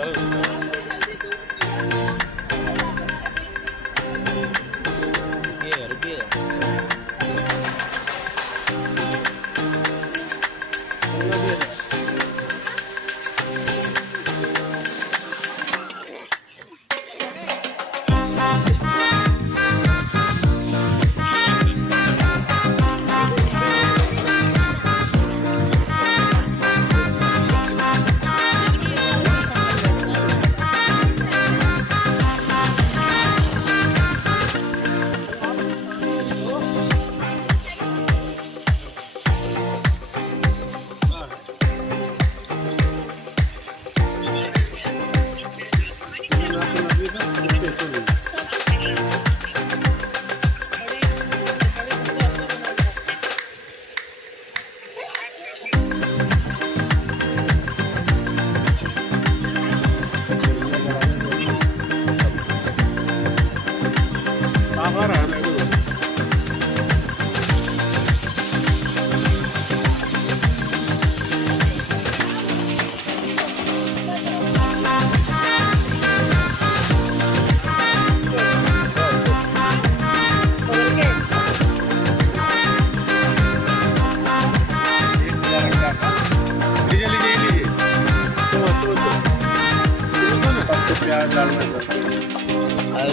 अब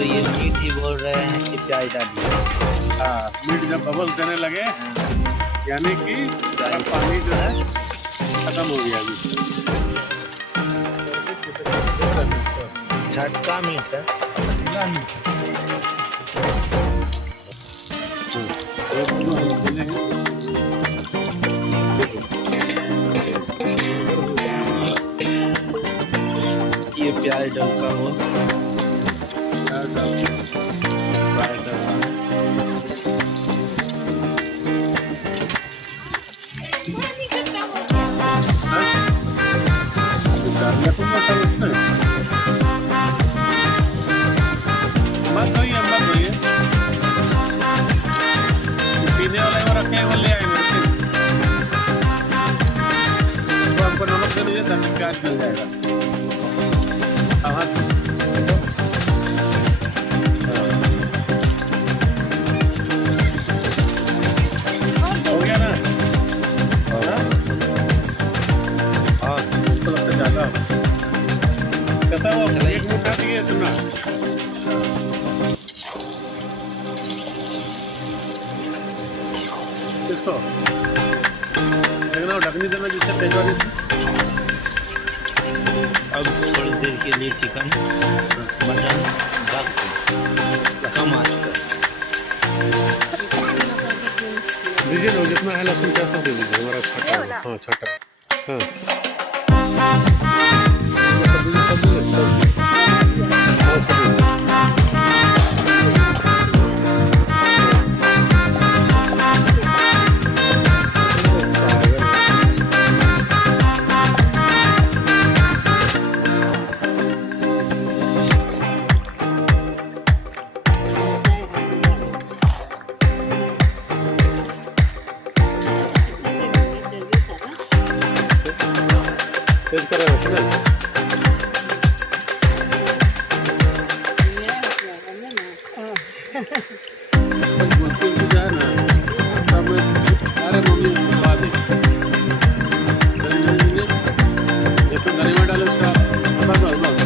ये मीट ही बोल रहे हैं कि प्याज डालिए। हाँ, मीट जब बबल देने लगे यानी कि सारा पानी जो है खत्म हो गया अभी। झटका मीट है। ये प्याज डलका हो फ्राई करना। मत धोइए पीने वाले को रखे वो ले आएंगे तो आपको नमक दे दीजिए ताकि प्याज गल जाएगा। हो गया ना? हाँ उसको लगता ज़्यादा कैसा वो एक मुट्ठा दिए सुना इसको देखना ढकनी देना जिससे तेजवानी। अब थोड़ी देर के लिए चिकन मटन ढक कम आंच पर दीजिए ना जितना है लहसुन कैसा दे दीजिए हमारा छठा। हाँ छठा हाँ तेज कर रहे हो ना? मुश्किल से जाए ना तब अरे मम्मी बात है ये तो गले में डाले उसका बस बस बस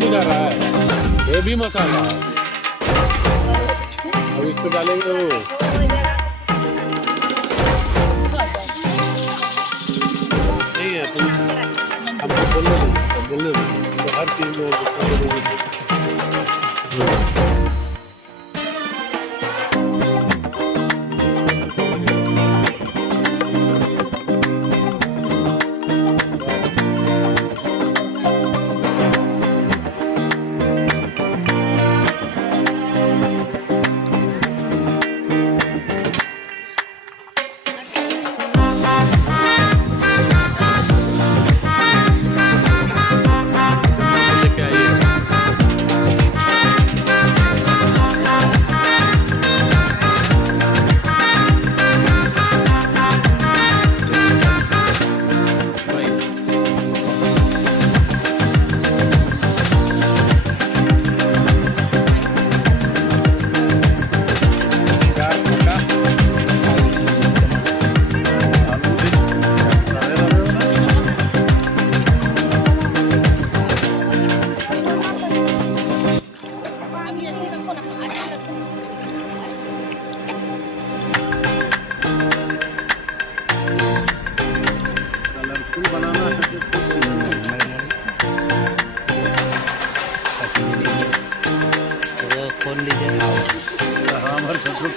बुझा रहा है ये भी मसाला है। अब इस पे डालेंगे वो नहीं है तुम हमको बोलने दो तो हर चीज़ में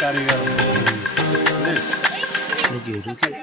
कारीगर रुकिए रुकिए।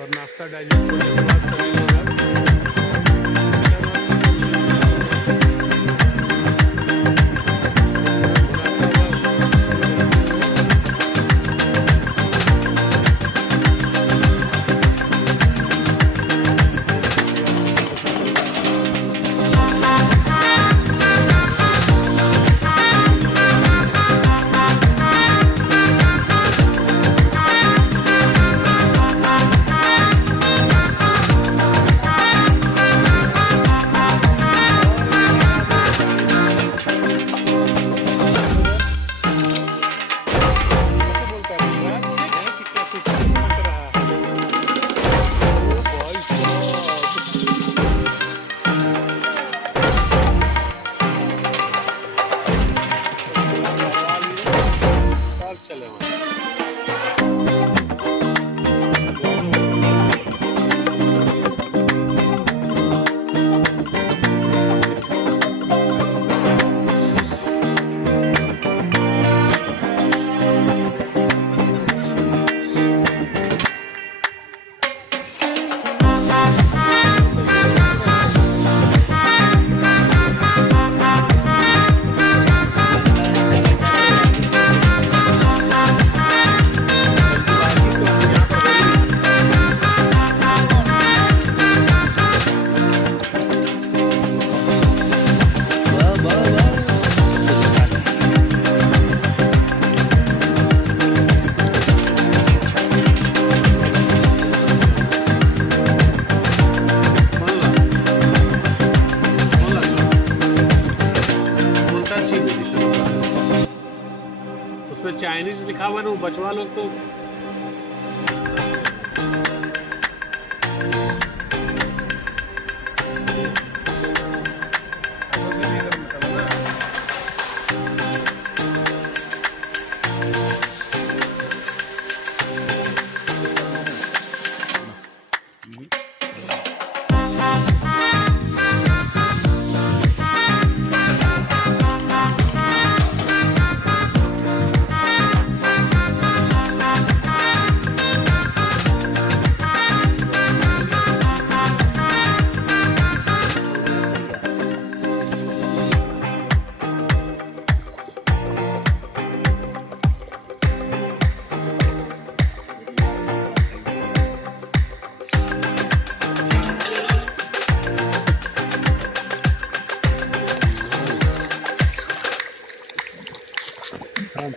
और नाश्ता डाइजेस्ट होने के बाद सभी लोग उसमें चाइनीज लिखा हुआ है ना, वो बचवा लोग तो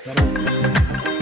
सारा